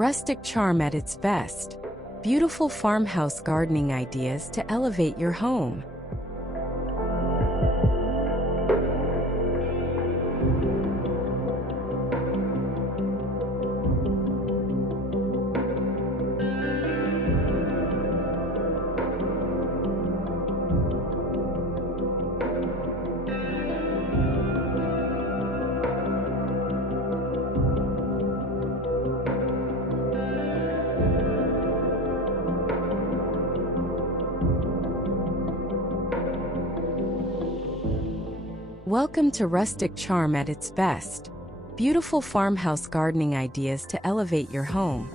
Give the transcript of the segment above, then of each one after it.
Rustic charm at its best. Beautiful farmhouse gardening ideas to elevate your home. Welcome to Rustic Charm at its best. Beautiful farmhouse gardening ideas to elevate your home,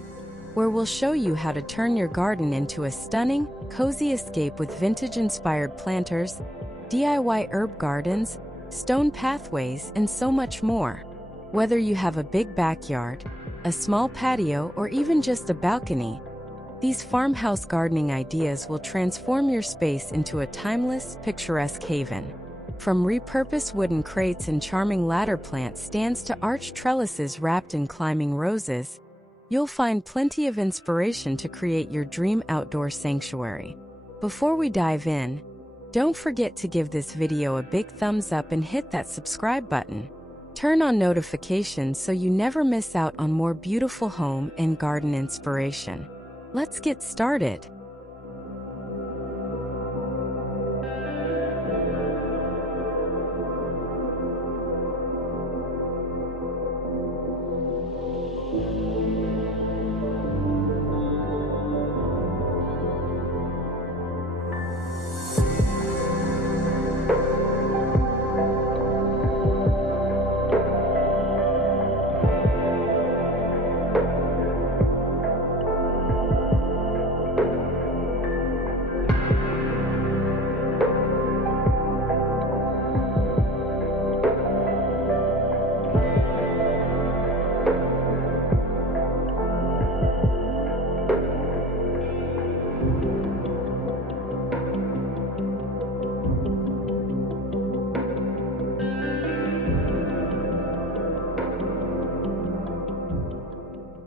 where we'll show you how to turn your garden into a stunning, cozy escape with vintage-inspired planters, DIY herb gardens, stone pathways, and so much more. Whether you have a big backyard, a small patio, or even just a balcony, these farmhouse gardening ideas will transform your space into a timeless, picturesque haven. From repurposed wooden crates and charming ladder plant stands to arched trellises wrapped in climbing roses, you'll find plenty of inspiration to create your dream outdoor sanctuary. Before we dive in, don't forget to give this video a big thumbs up and hit that subscribe button. Turn on notifications so you never miss out on more beautiful home and garden inspiration. Let's get started.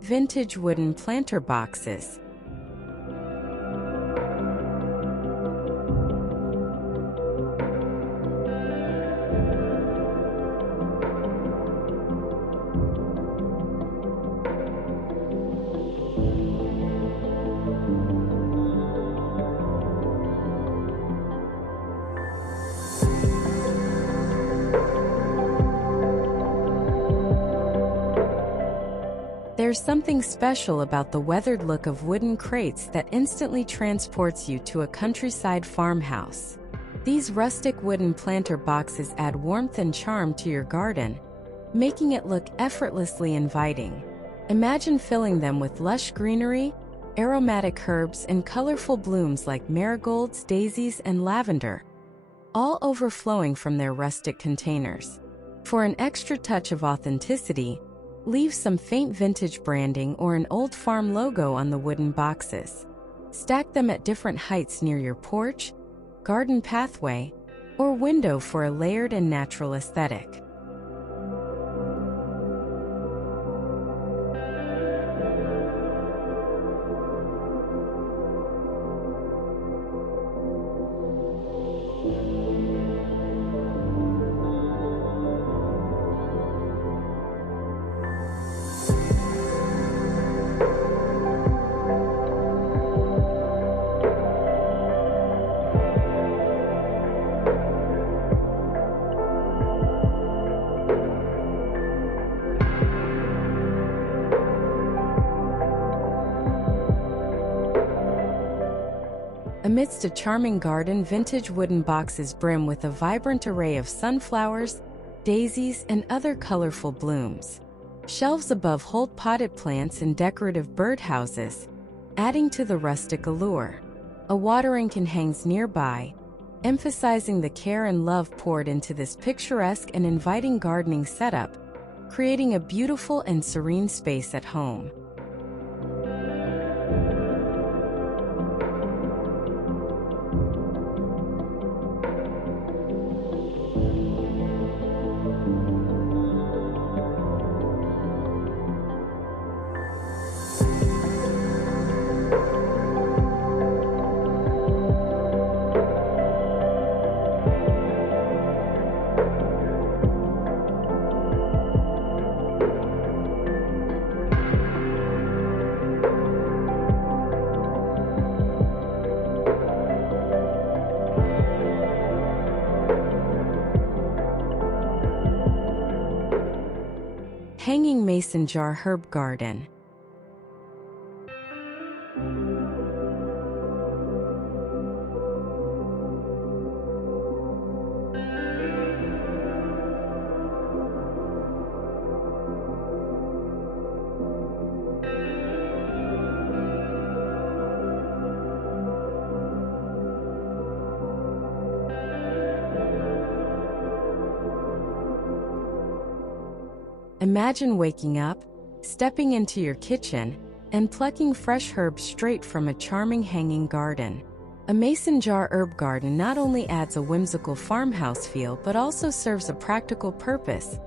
Vintage wooden planter boxes. There's something special about the weathered look of wooden crates that instantly transports you to a countryside farmhouse. These rustic wooden planter boxes add warmth and charm to your garden, making it look effortlessly inviting. Imagine filling them with lush greenery, aromatic herbs, and colorful blooms like marigolds, daisies, and lavender, all overflowing from their rustic containers. For an extra touch of authenticity, leave some faint vintage branding or an old farm logo on the wooden boxes. Stack them at different heights near your porch, garden pathway, or window for a layered and natural aesthetic. Amidst a charming garden, vintage wooden boxes brim with a vibrant array of sunflowers, daisies, and other colorful blooms. Shelves above hold potted plants and decorative birdhouses, adding to the rustic allure. A watering can hangs nearby, emphasizing the care and love poured into this picturesque and inviting gardening setup, creating a beautiful and serene space at home. Hanging mason jar herb garden. Imagine waking up, stepping into your kitchen, and plucking fresh herbs straight from a charming hanging garden. A mason jar herb garden not only adds a whimsical farmhouse feel but also serves a practical purpose,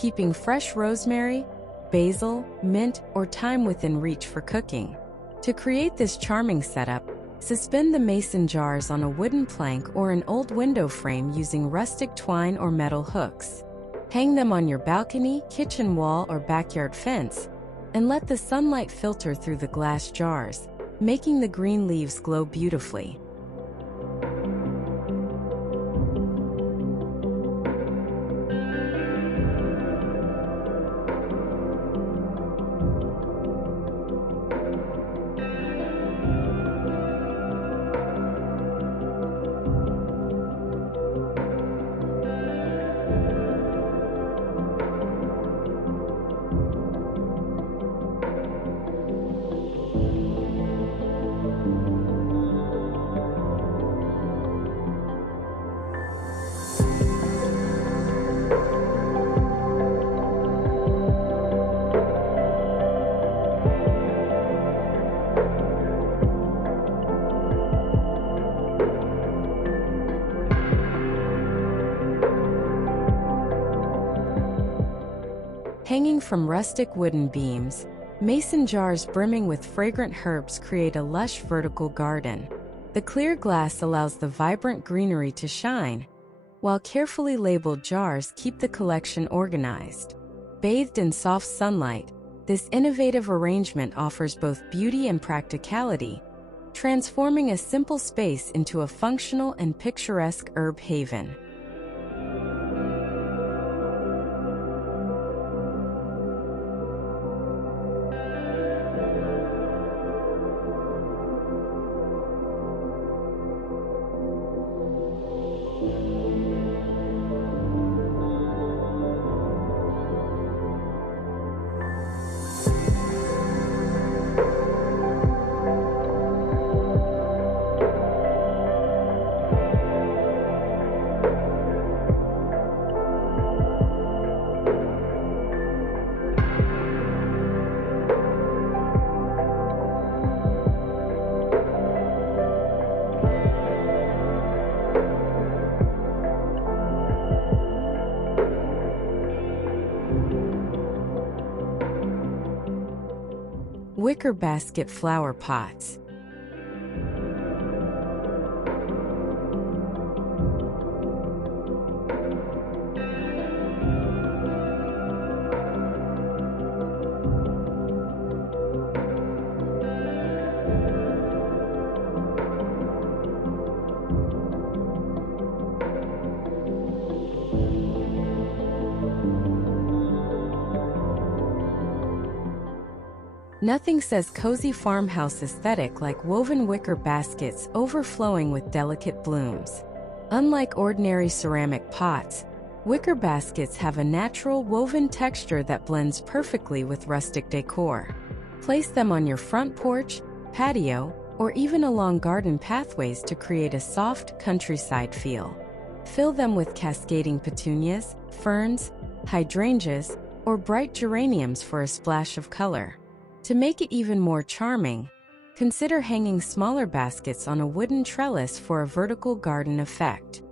keeping fresh rosemary, basil, mint, or thyme within reach for cooking. To create this charming setup, suspend the mason jars on a wooden plank or an old window frame using rustic twine or metal hooks. Hang them on your balcony, kitchen wall, or backyard fence, and let the sunlight filter through the glass jars, making the green leaves glow beautifully. Hanging from rustic wooden beams, mason jars brimming with fragrant herbs create a lush vertical garden. The clear glass allows the vibrant greenery to shine, while carefully labeled jars keep the collection organized. Bathed in soft sunlight, this innovative arrangement offers both beauty and practicality, transforming a simple space into a functional and picturesque herb haven. Wicker basket flower pots. Nothing says cozy farmhouse aesthetic like woven wicker baskets overflowing with delicate blooms. Unlike ordinary ceramic pots, wicker baskets have a natural woven texture that blends perfectly with rustic decor. Place them on your front porch, patio, or even along garden pathways to create a soft countryside feel. Fill them with cascading petunias, ferns, hydrangeas, or bright geraniums for a splash of color. To make it even more charming, consider hanging smaller baskets on a wooden trellis for a vertical garden effect.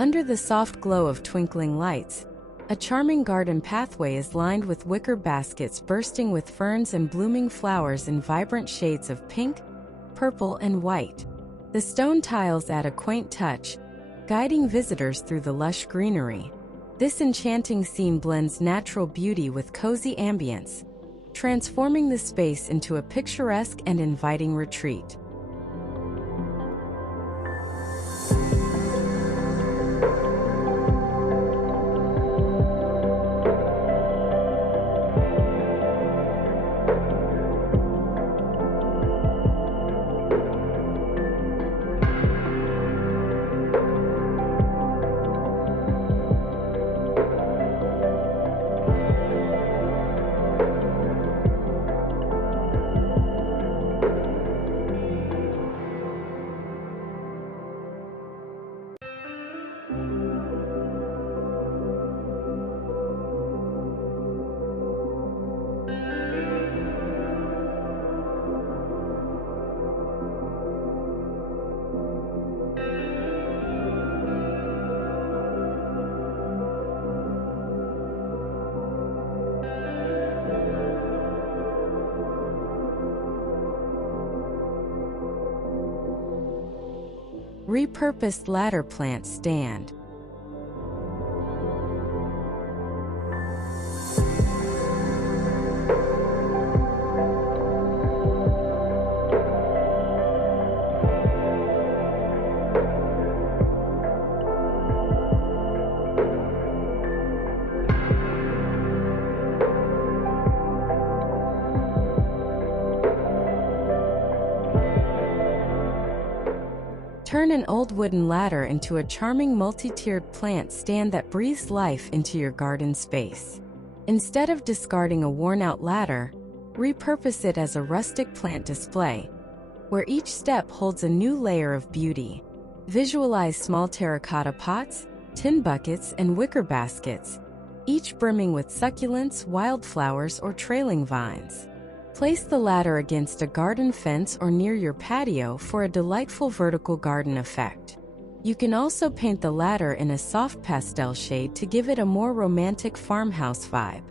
Under the soft glow of twinkling lights, a charming garden pathway is lined with wicker baskets bursting with ferns and blooming flowers in vibrant shades of pink, purple, and white. The stone tiles add a quaint touch, guiding visitors through the lush greenery. This enchanting scene blends natural beauty with cozy ambience, transforming the space into a picturesque and inviting retreat. Repurposed ladder plant stand. Turn an old wooden ladder into a charming multi-tiered plant stand that breathes life into your garden space. Instead of discarding a worn-out ladder, repurpose it as a rustic plant display, where each step holds a new layer of beauty. Visualize small terracotta pots, tin buckets, and wicker baskets, each brimming with succulents, wildflowers, or trailing vines. Place the ladder against a garden fence or near your patio for a delightful vertical garden effect. You can also paint the ladder in a soft pastel shade to give it a more romantic farmhouse vibe.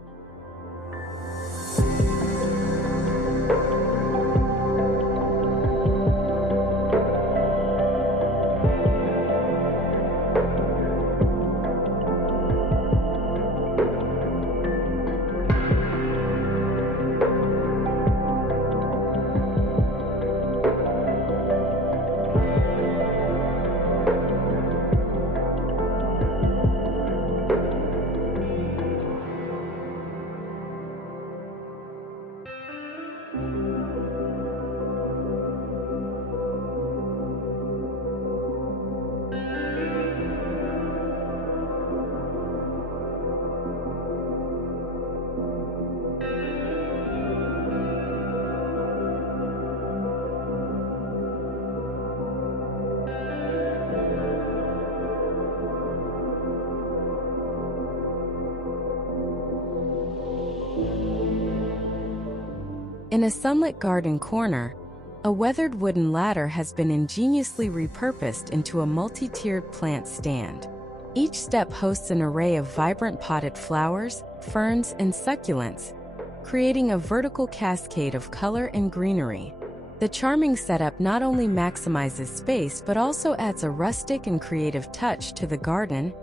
In a sunlit garden corner, a weathered wooden ladder has been ingeniously repurposed into a multi-tiered plant stand. Each step hosts an array of vibrant potted flowers, ferns, and succulents, creating a vertical cascade of color and greenery. The charming setup not only maximizes space but also adds a rustic and creative touch to the garden,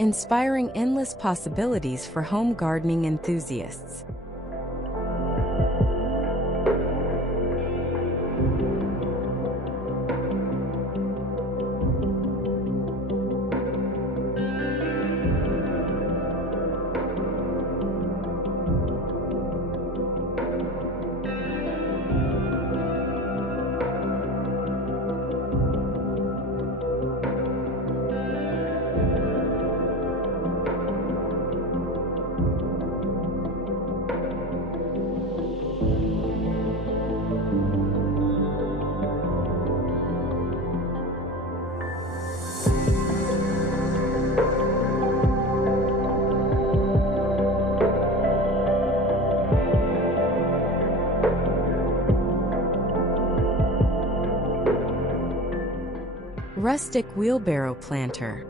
inspiring endless possibilities for home gardening enthusiasts. Rustic wheelbarrow planter.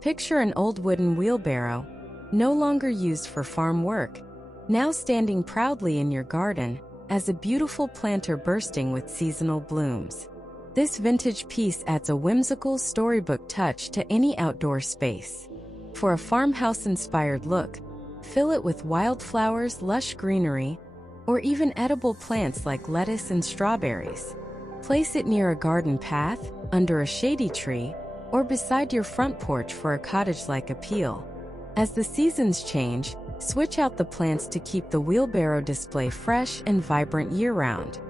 Picture an old wooden wheelbarrow, no longer used for farm work, now standing proudly in your garden as a beautiful planter bursting with seasonal blooms. This vintage piece adds a whimsical storybook touch to any outdoor space. For a farmhouse-inspired look, fill it with wildflowers, lush greenery, or even edible plants like lettuce and strawberries. Place it near a garden path, under a shady tree, or beside your front porch for a cottage-like appeal. As the seasons change, switch out the plants to keep the wheelbarrow display fresh and vibrant year-round.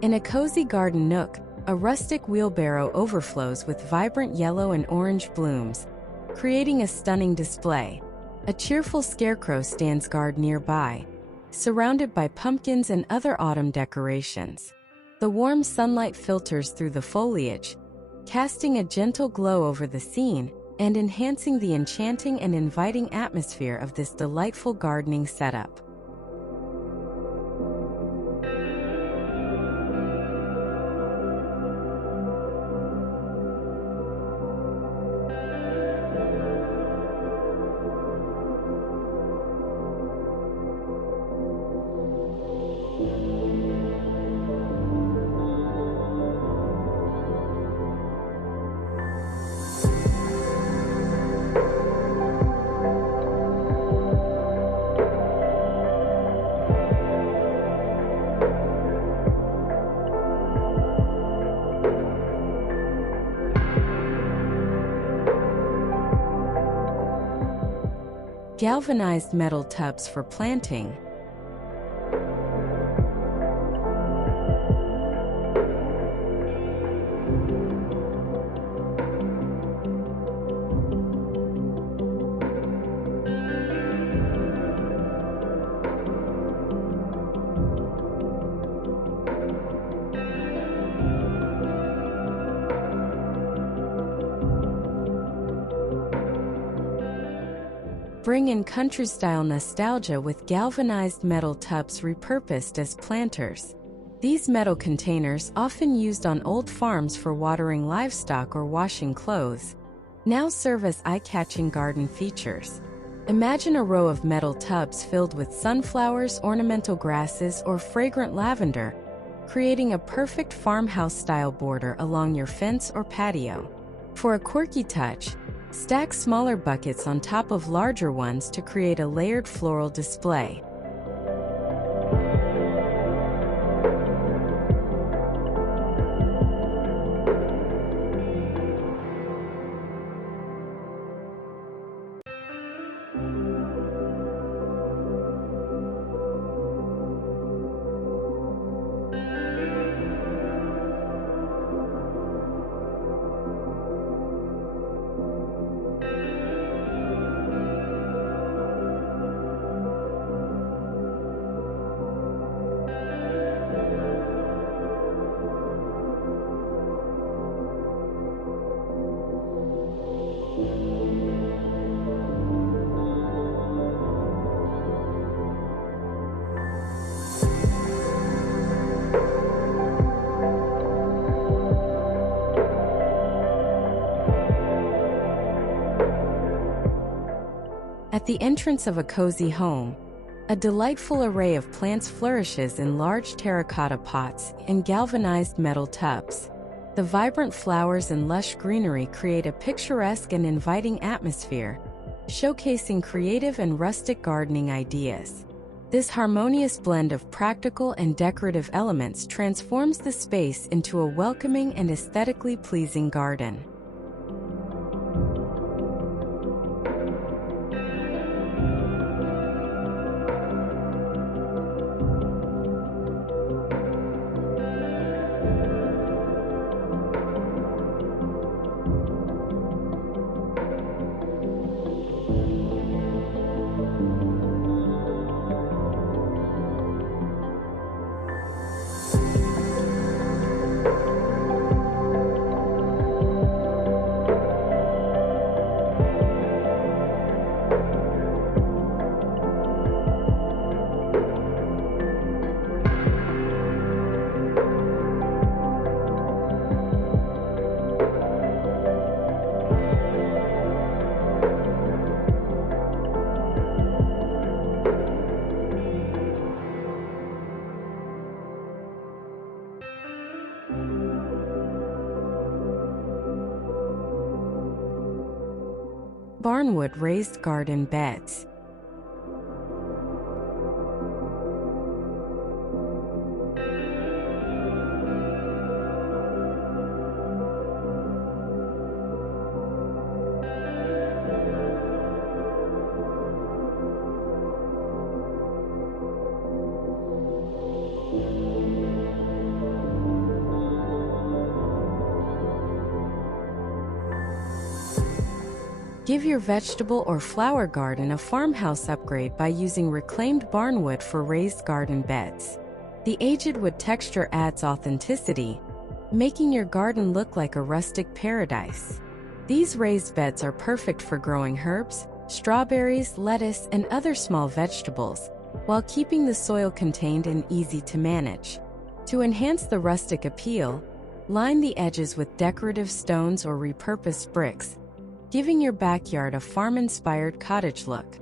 In a cozy garden nook, a rustic wheelbarrow overflows with vibrant yellow and orange blooms, creating a stunning display. A cheerful scarecrow stands guard nearby, surrounded by pumpkins and other autumn decorations. The warm sunlight filters through the foliage, casting a gentle glow over the scene and enhancing the enchanting and inviting atmosphere of this delightful gardening setup. Galvanized metal tubs for planting. Bring in country-style nostalgia with galvanized metal tubs repurposed as planters. These metal containers, often used on old farms for watering livestock or washing clothes, now serve as eye-catching garden features. Imagine a row of metal tubs filled with sunflowers, ornamental grasses, or fragrant lavender, creating a perfect farmhouse-style border along your fence or patio. For a quirky touch, stack smaller buckets on top of larger ones to create a layered floral display. At the entrance of a cozy home, a delightful array of plants flourishes in large terracotta pots and galvanized metal tubs. The vibrant flowers and lush greenery create a picturesque and inviting atmosphere, showcasing creative and rustic gardening ideas. This harmonious blend of practical and decorative elements transforms the space into a welcoming and aesthetically pleasing garden. Barnwood raised garden beds. Give your vegetable or flower garden a farmhouse upgrade by using reclaimed barnwood for raised garden beds. The aged wood texture adds authenticity, making your garden look like a rustic paradise. These raised beds are perfect for growing herbs, strawberries, lettuce, and other small vegetables, while keeping the soil contained and easy to manage. To enhance the rustic appeal, line the edges with decorative stones or repurposed bricks, giving your backyard a farm-inspired cottage look.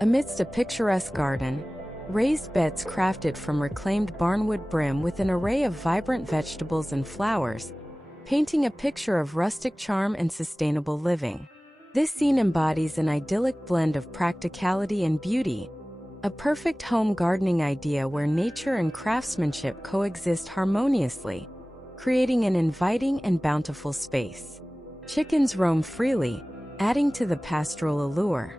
Amidst a picturesque garden, raised beds crafted from reclaimed barnwood brim with an array of vibrant vegetables and flowers, painting a picture of rustic charm and sustainable living. This scene embodies an idyllic blend of practicality and beauty, a perfect home gardening idea where nature and craftsmanship coexist harmoniously, creating an inviting and bountiful space. Chickens roam freely, adding to the pastoral allure.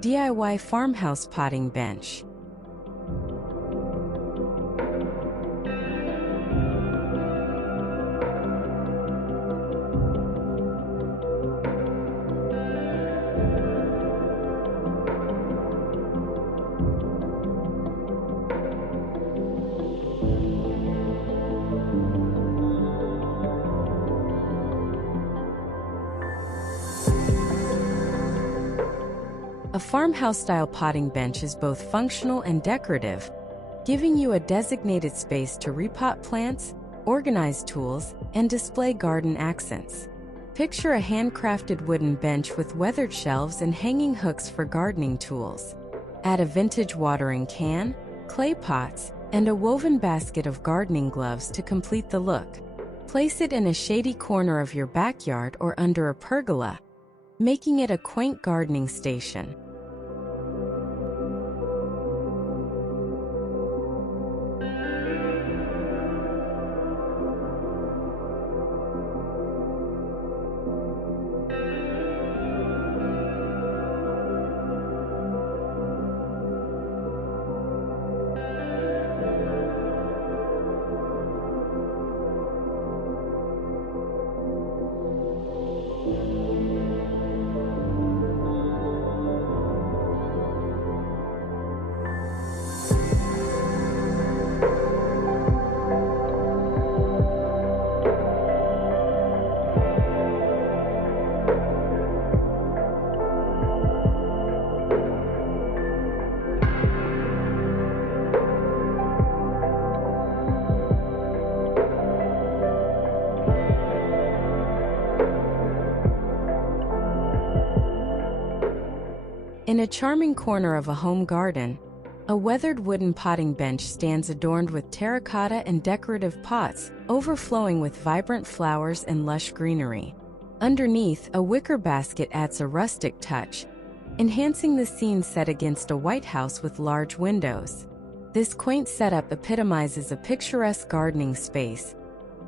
DIY farmhouse potting bench. A farmhouse-style potting bench is both functional and decorative, giving you a designated space to repot plants, organize tools, and display garden accents. Picture a handcrafted wooden bench with weathered shelves and hanging hooks for gardening tools. Add a vintage watering can, clay pots, and a woven basket of gardening gloves to complete the look. Place it in a shady corner of your backyard or under a pergola, making it a quaint gardening station. In a charming corner of a home garden, a weathered wooden potting bench stands adorned with terracotta and decorative pots, overflowing with vibrant flowers and lush greenery. Underneath, a wicker basket adds a rustic touch, enhancing the scene set against a white house with large windows. This quaint setup epitomizes a picturesque gardening space,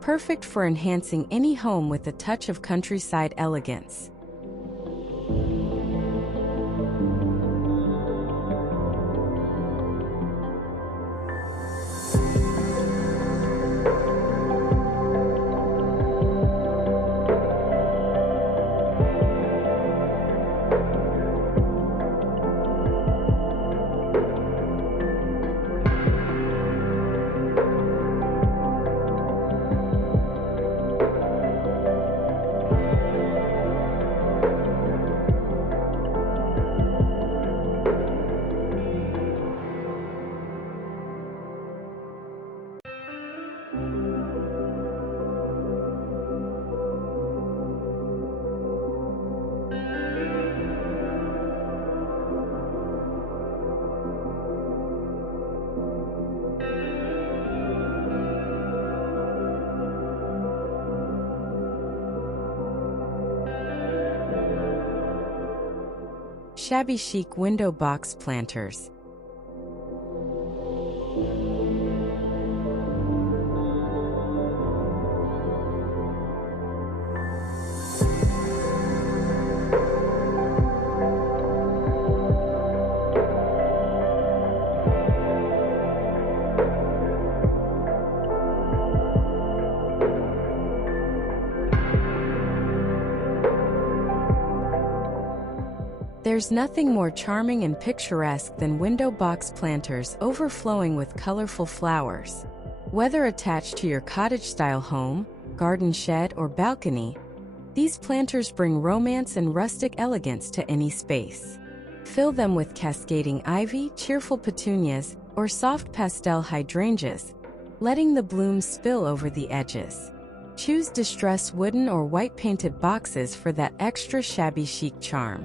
perfect for enhancing any home with a touch of countryside elegance. Shabby chic window box planters. There's nothing more charming and picturesque than window box planters overflowing with colorful flowers. Whether attached to your cottage-style home, garden shed, or balcony, these planters bring romance and rustic elegance to any space. Fill them with cascading ivy, cheerful petunias, or soft pastel hydrangeas, letting the blooms spill over the edges. Choose distressed wooden or white-painted boxes for that extra shabby chic charm.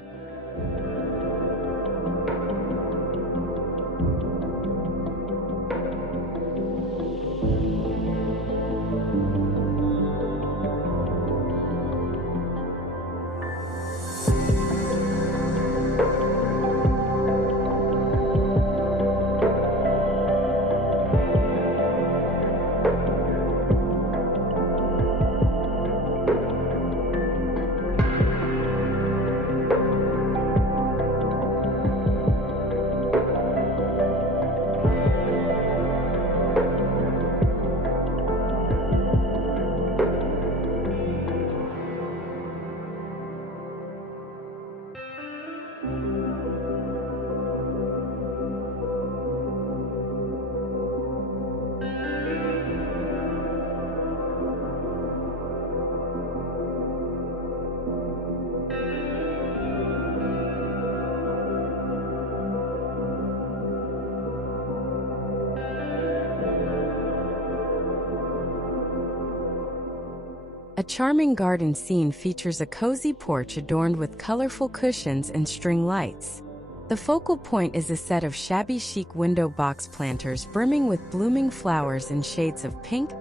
A charming garden scene features a cozy porch adorned with colorful cushions and string lights. The focal point is a set of shabby chic window box planters brimming with blooming flowers in shades of pink,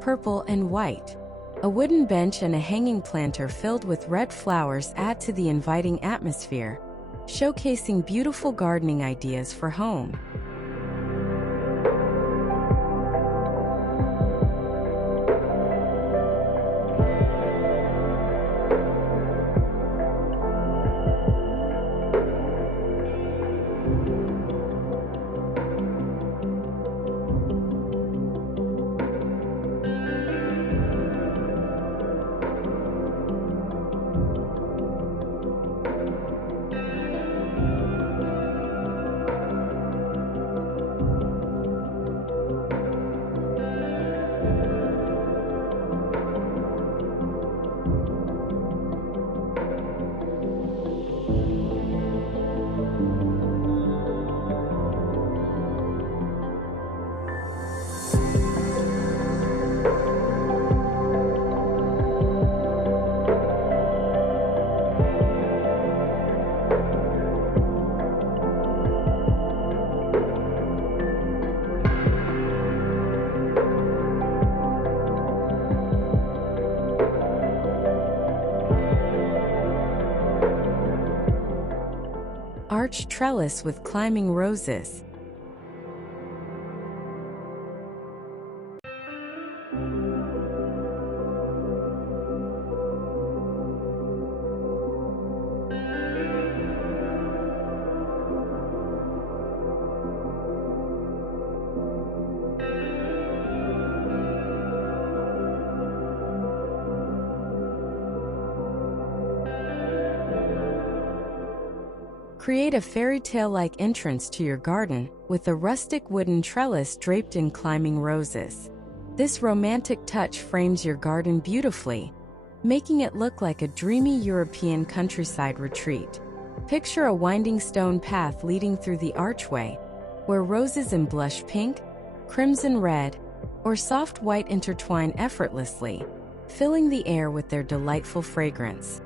purple, and white. A wooden bench and a hanging planter filled with red flowers add to the inviting atmosphere, showcasing beautiful gardening ideas for home. Arch trellis with climbing roses. Create a fairy tale-like entrance to your garden with a rustic wooden trellis draped in climbing roses. This romantic touch frames your garden beautifully, making it look like a dreamy European countryside retreat. Picture a winding stone path leading through the archway, where roses in blush pink, crimson red, or soft white intertwine effortlessly, filling the air with their delightful fragrance.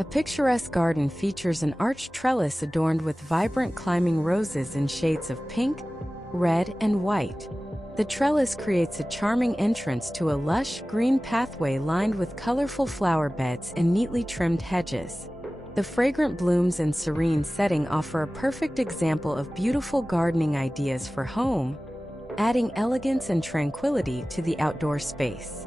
A picturesque garden features an arched trellis adorned with vibrant climbing roses in shades of pink, red, and white. The trellis creates a charming entrance to a lush, green pathway lined with colorful flower beds and neatly trimmed hedges. The fragrant blooms and serene setting offer a perfect example of beautiful gardening ideas for home, adding elegance and tranquility to the outdoor space.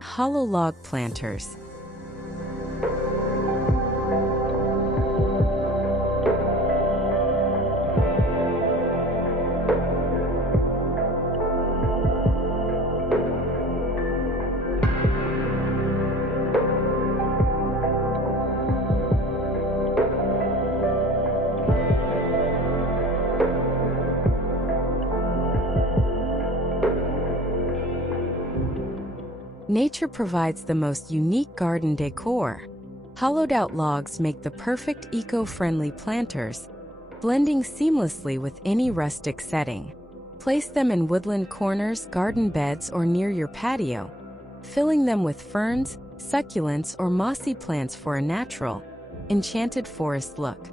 Hollow log planters. Nature provides the most unique garden decor. Hollowed-out logs make the perfect eco-friendly planters, blending seamlessly with any rustic setting. Place them in woodland corners, garden beds, or near your patio, filling them with ferns, succulents, or mossy plants for a natural, enchanted forest look.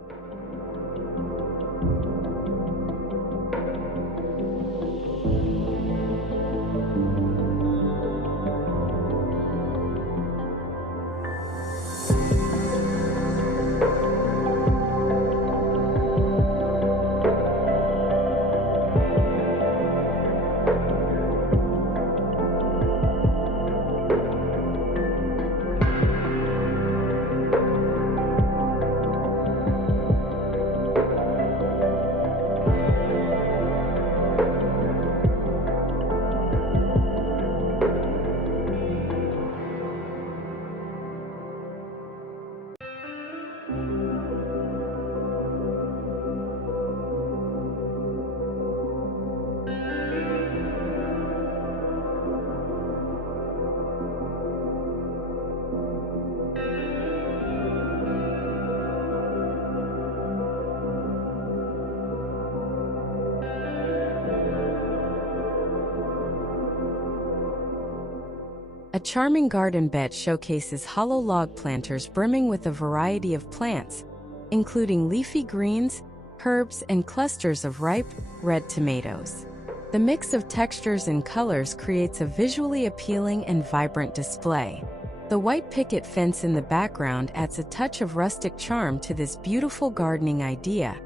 A charming garden bed showcases hollow log planters brimming with a variety of plants, including leafy greens, herbs, and clusters of ripe, red tomatoes. The mix of textures and colors creates a visually appealing and vibrant display. The white picket fence in the background adds a touch of rustic charm to this beautiful gardening idea,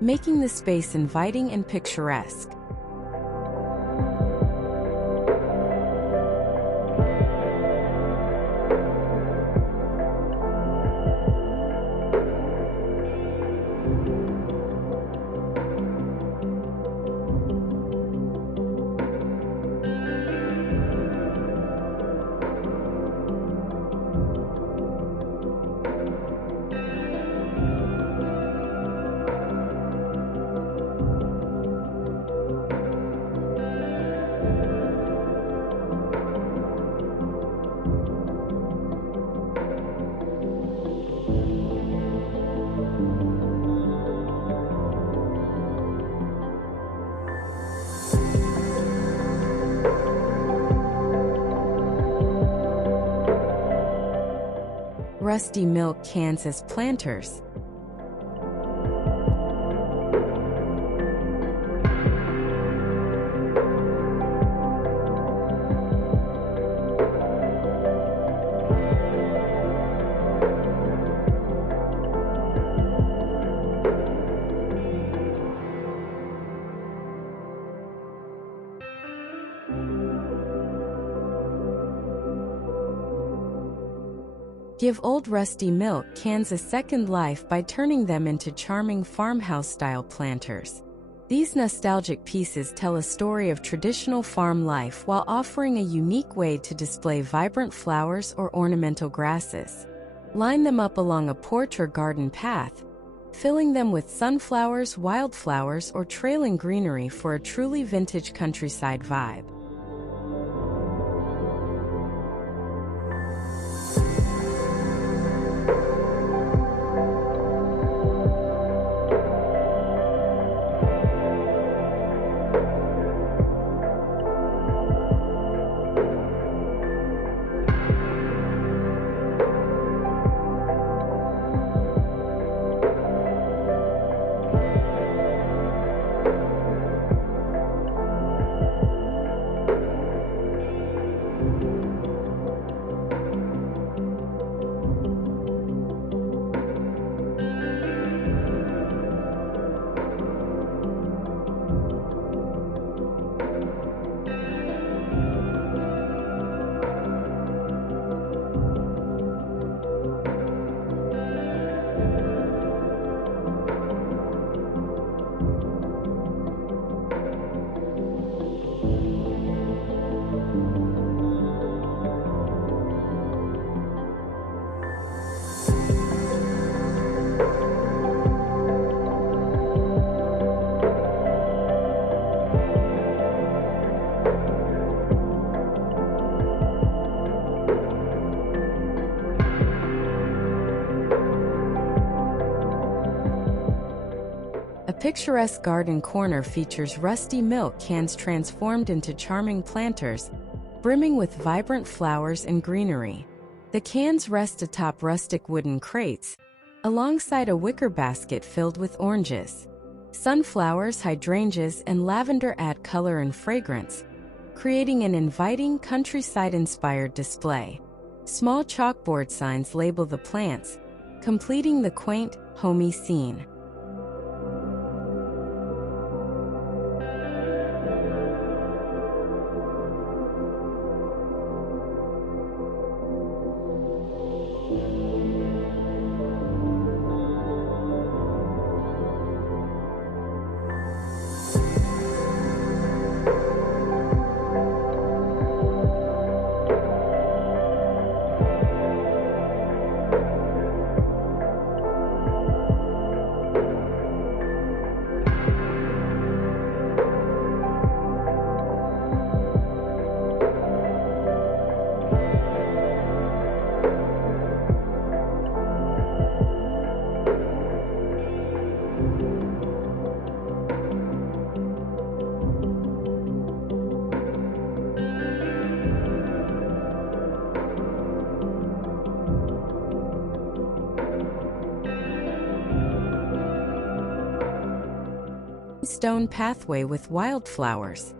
making the space inviting and picturesque. Rusty milk cans as planters. Give old rusty milk cans a second life by turning them into charming farmhouse-style planters. These nostalgic pieces tell a story of traditional farm life while offering a unique way to display vibrant flowers or ornamental grasses. Line them up along a porch or garden path, filling them with sunflowers, wildflowers, or trailing greenery for a truly vintage countryside vibe. A picturesque garden corner features rusty milk cans transformed into charming planters, brimming with vibrant flowers and greenery. The cans rest atop rustic wooden crates, alongside a wicker basket filled with oranges. Sunflowers, hydrangeas, and lavender add color and fragrance, creating an inviting countryside-inspired display. Small chalkboard signs label the plants, completing the quaint, homey scene. Stone pathway with wildflowers.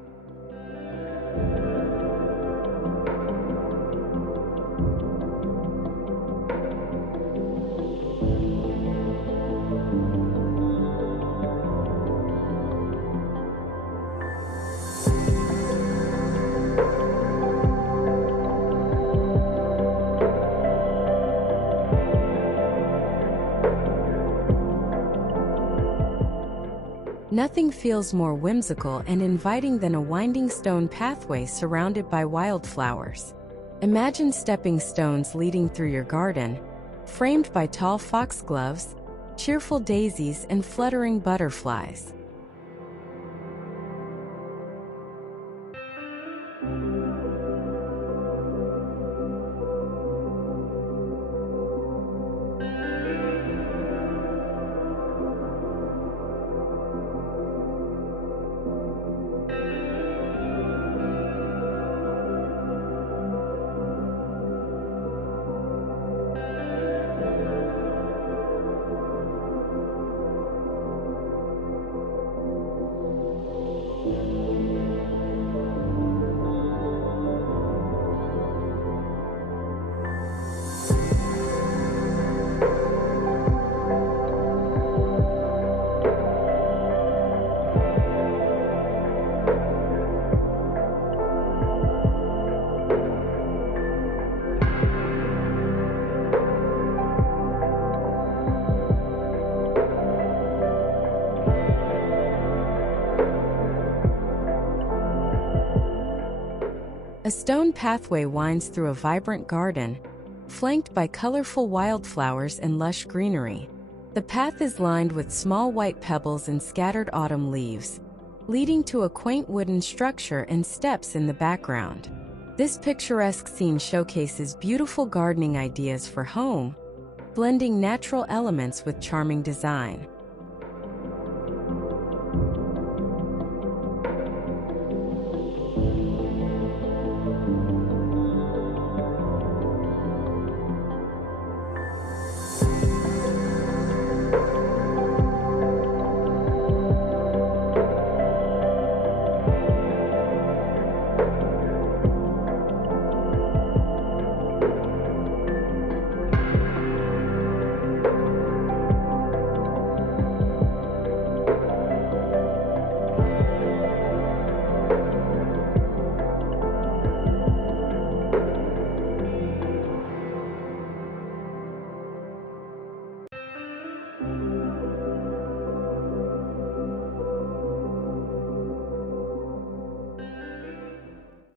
Nothing feels more whimsical and inviting than a winding stone pathway surrounded by wildflowers. Imagine stepping stones leading through your garden, framed by tall foxgloves, cheerful daisies, and fluttering butterflies. A stone pathway winds through a vibrant garden, flanked by colorful wildflowers and lush greenery. The path is lined with small white pebbles and scattered autumn leaves, leading to a quaint wooden structure and steps in the background. This picturesque scene showcases beautiful gardening ideas for home, blending natural elements with charming design.